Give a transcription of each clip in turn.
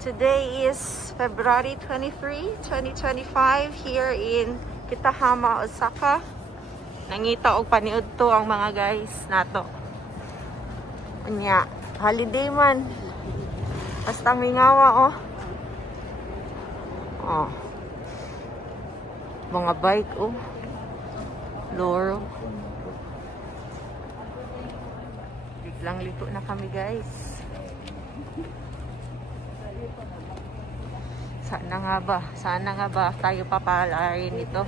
Today is February 23, 2025 here in Kitahama, Osaka. Nangita og paniud to ang mga guys nato. Unya, holiday man. Basta mingawa oh. Oh. Mga bike oh. Loro. Biglang liko na kami guys. Sana nga ba tayo papalarin ito.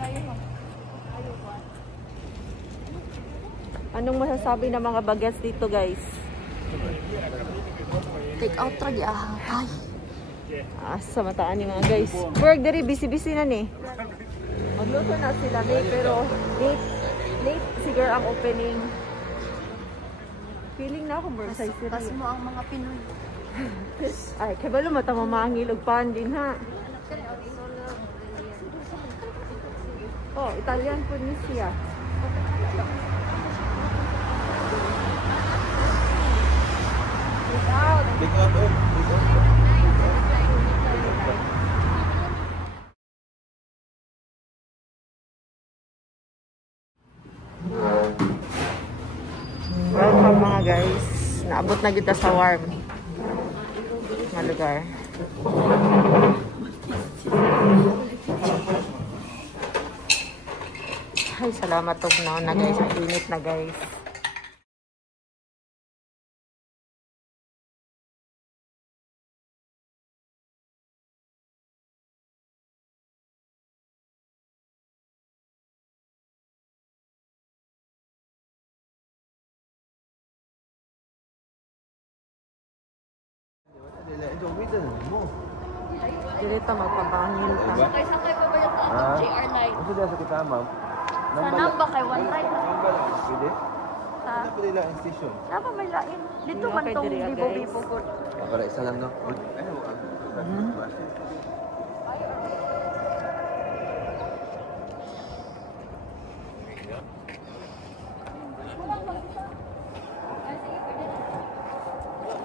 Anong masasabi ng mga bagets dito guys? Take out lagi ay. Sa mataan ni mga guys. Work dari busy na ni. Magluto na sila pero late siguro ang opening. Feeling na akong work size sila. Pas mo ang mga Pinoy. Ay, kabalo mata mamangil og pan din ha. Oh, Italian po ni siya. Welcome mga guys. Naabot na kita sa warm na lugar. Ay, salamat og na guys. Ang init na guys. Direta magpabangil ka. Sakay pa ba yung JR Line? Ano sa kita, ma'am? Sa Namba kay One Ride na. Pwede? Ha? Ano pwede lang ang station? Napa may lain. Dito man tong Bibo-Bibo ko. Para isa lang, no? Ano?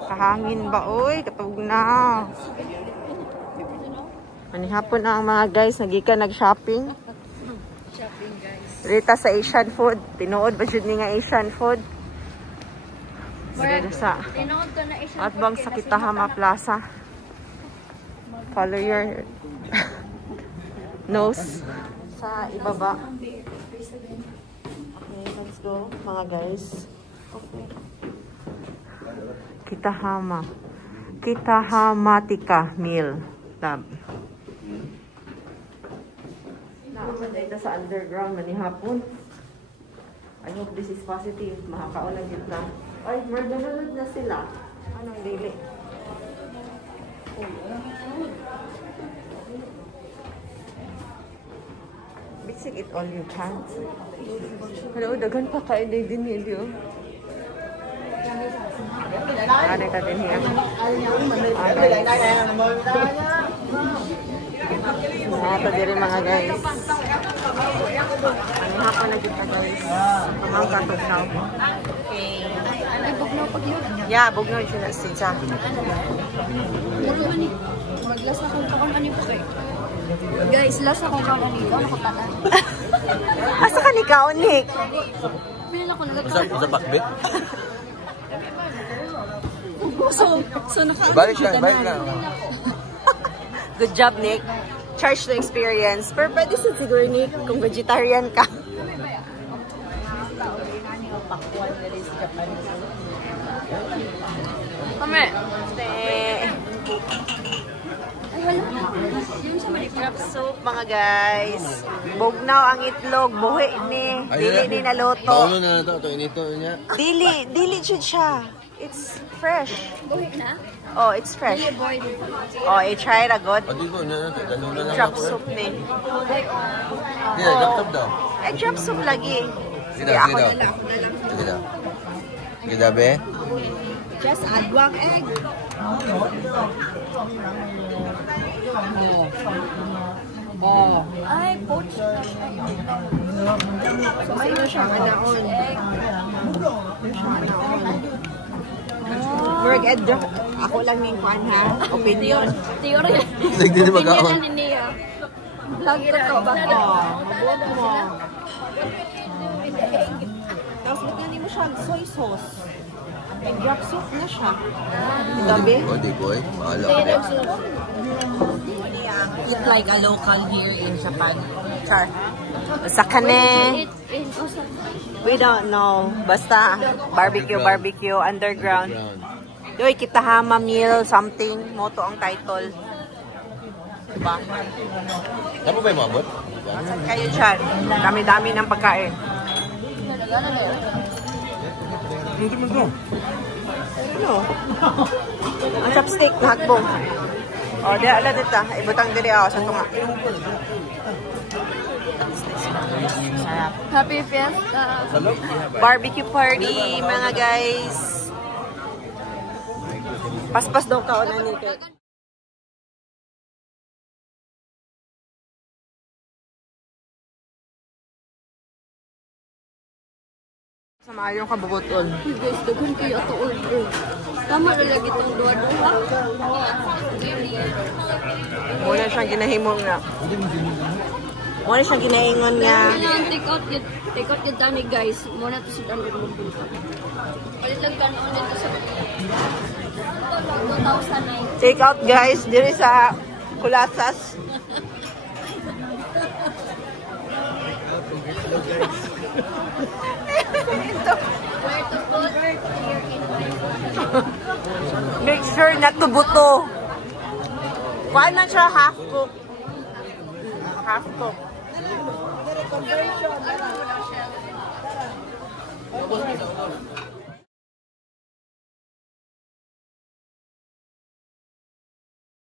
Kahangin ba? Uy, katug na. Manihapon na ang mga guys. Nagikan nag-shopping. Shopping guys. Rita sa Asian food. Tinuod ba dyan nga Asian food? Dito sa Tinood ko na Asian at bang sa Kitahama Plaza. Follow your nose sa ibaba. Okay, let's go mga guys. Kitahamatika Meal Lab. Naaman na sa underground manihapon. I hope this is positive. Makakaon na dito na. Ay, murderolod na sila. Anong dili? Bitsig it all you can. Hello, dagan pa kayo din yun. Ano ka din yan? Ito din mga guys. Ano hapon na kita guys? Tumangka tugnaw. Okay. Ay, bugnaw pag yun. Yeah, bugnaw siya sinsa. Maglas na kung kakon ani po kay. Guys, last na kung kakon ani ko. Nakatanan. Asa ka ni Kaunik? Pila ko nagkakaroon. Sa bakbit? So naka Balik lang. Good job, Nick. Charge to experience. Pero pwede siguro, Nick, kung vegetarian ka. Kame. Crab soup, mga guys. Bugnaw ang itlog. Buhi ni. Dili ni naluto. Paulo na ito. Ito inito niya. Dili siya. It's fresh. buhi na. Oh, it's fresh. Dili boy. Oh, i-try na good. Pati ko na ito. Dalo na lang Crab ako. soup ni. Yeah, laptop daw. Eh, crab soup lagi. Sige daw. Sige daw. Sige daw, be. Just add one egg. Oh. Ay, poached na siya. So, ayun siya manaon. Work at Ako lang yung kwan ha. Opinion. Theory. Nagdi di Opinion magkaon. na niya. Vlog ko to ba? Mabuot mo. Tapos magkani mo siya soy sauce. May drop sauce na siya. Gabi. Di ko eh. Mahala ko eh. Eat like a local here in Japan. Char. Sa kane. We don't know. Basta barbecue underground. Doy Kitahama meal something. Moto ang title. Diba? Dapat ba yung maabot? Saan kayo dyan? Dami-dami ng pagkain. Hindi mo to. Ano? Ang chopstick na hakbong. O, di ala dito. Ibutang diri ako sa tunga. Sarap. Happy Fiesta. Barbecue party, mga guys. Paspas daw ka o nanito. Sa maayong kabugotol. Guys, daghan kayo ato order. Tama na lagi itong duwa-duwa. Muna siyang ginahimong nga. Muna siyang ginaingon nga. Kailangan take out yung dami guys. Muna to sa dami ng bunta. Palit lang kanon dito sa 2009. Take out guys, diri sa Kulasas. Make sure na tubuto. Kuha na siya half cook. Half cook.